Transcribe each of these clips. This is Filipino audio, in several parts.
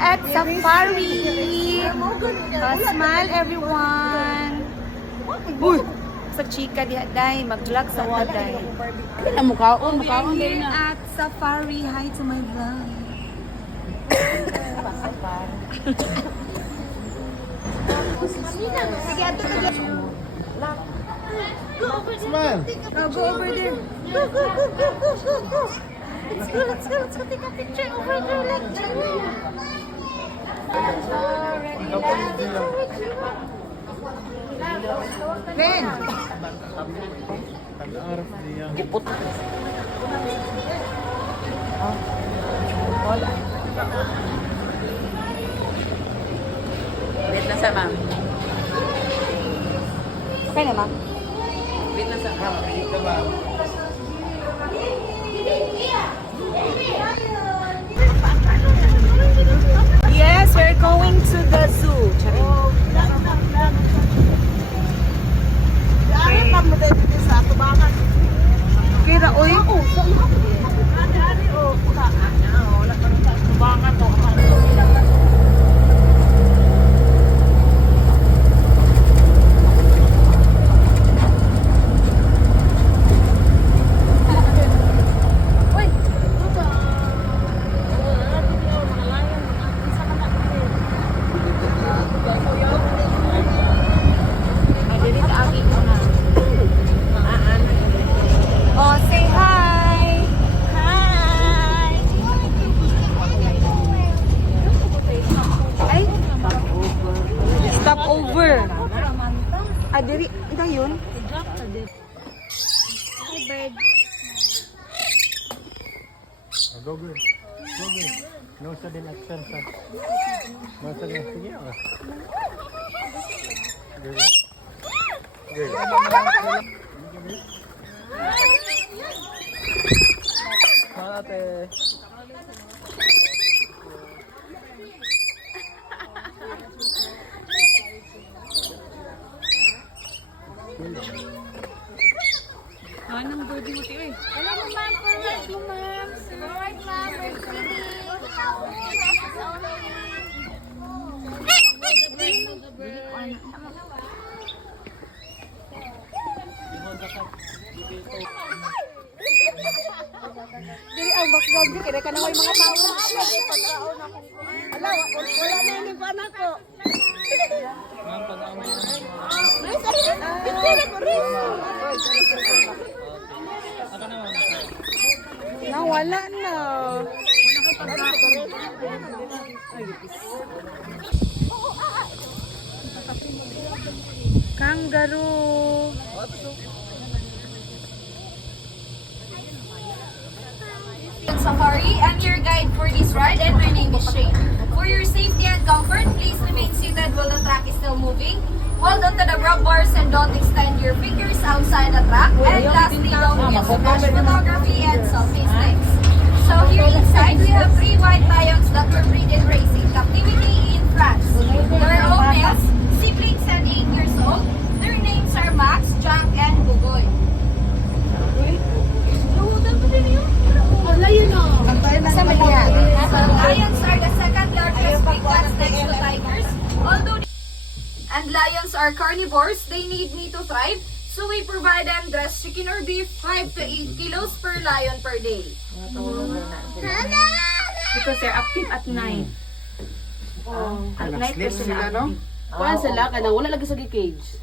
at Safari. Smile everyone. Uy, sa chika diha day, mag-vlog sa waday. Kaya mukhaon Here at Safari. Hi to my vlog. Sige, ato na. Smile. Go over there. Go. Let's go. Take a picture over there. Ben. Tag-araf niya. Gipot. Wait lang sa ma'am. Okay na, ma'am. Wait lang sa ma'am. Yes, we're going to the zoo. Kira, oy. Oh, say hi. Hi. Ay. Stop over. Diri, ito yun. Hi, bird. Go. No sa din action sa. No sa din. Sige ako. Good. Ate. Anong birdie mo, tiyo eh? Hello, ma'am. Forward mo, ma'am. Forward, ma'am. We're Dili ang background di kaya ka na may mga tao. Ala, wala na yung pa na ko. Nawala na. Kangaroo. Safari. I'm your guide for this ride and my name is Shane. For your safety and comfort, please remain seated while the track is still moving. Hold on to the grab bars and don't extend your fingers outside the track. And lastly, don't use flash photography and selfie sticks. So here inside, we have 3 white lions that were bred in racing captivity in France. They're all males, siblings and 8 years old. Their names are Max, Jack, and Bugoy. Lions are the second largest big cats next to tigers. And lions are carnivores, they need meat to thrive. So we provide them dressed chicken or beef 5 to 8 kilos per lion per day. Because they're active at night. At night Sleep kasi sila, sila no? Wala sila ka na wala lagi sa cage.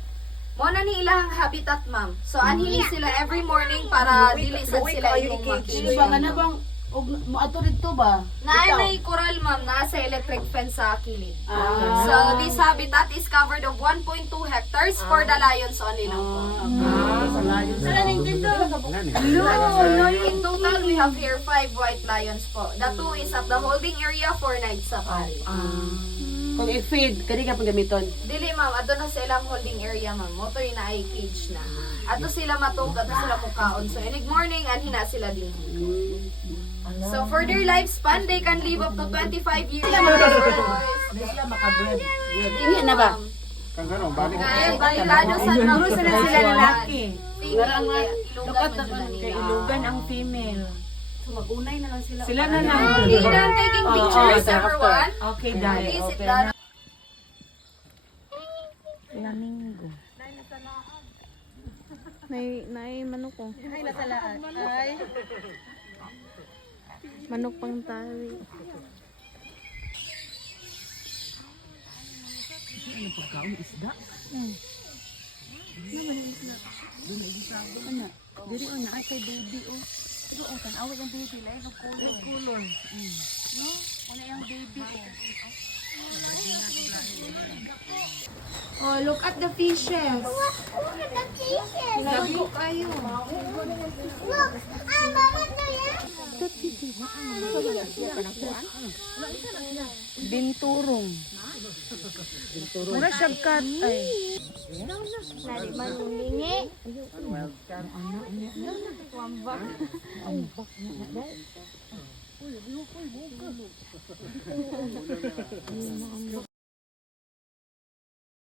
Muna ni ilang habitat, ma'am. So anhili sila every morning para dili sad sila imong Ano ba kana bang ato dito ba? Naanay coral, ma'am, nasa electric fence sa kilid. Ah. So this habitat is covered of 1.2 hectares for the lions only lang po. Sa layo. Sala ning dito. In total, we have here 5 white lions po. The 2 is at the holding area for night safari. Kung i-feed, kani ka pagamiton. Dili, ma'am, ato na sa ilang holding area, ma'am. Motor na ay cage na. Ato sila matog, ato sila mukaon. So, inig morning, anhina sila din. So, for their lifespan, they can live up to 25 years. Ini na ba? Kangaroo, balik. Bailado sa Puro sila lalaki. Female, Look at ilugan man the dyan Kay nila. ilugan ang female. So mag-unay na lang sila. Sila na lang. Okay, done taking pictures, after, number after. 1. Okay, dahil. Please sit down. Flamingo. Nay manok ko. Ay, nasalaan. Ay. Manok pang tawi. Ano pagkaon isda? Ano? Diri o na ay kay baby o. Pero o tanawa yung baby lai ng color. Color. No? Ano yung baby o? Oh, look at the fishes. Look at the fishes. Lago kayo. Look, Mama, do you? Binturong. Mura siya kat ay. Nari manungingi.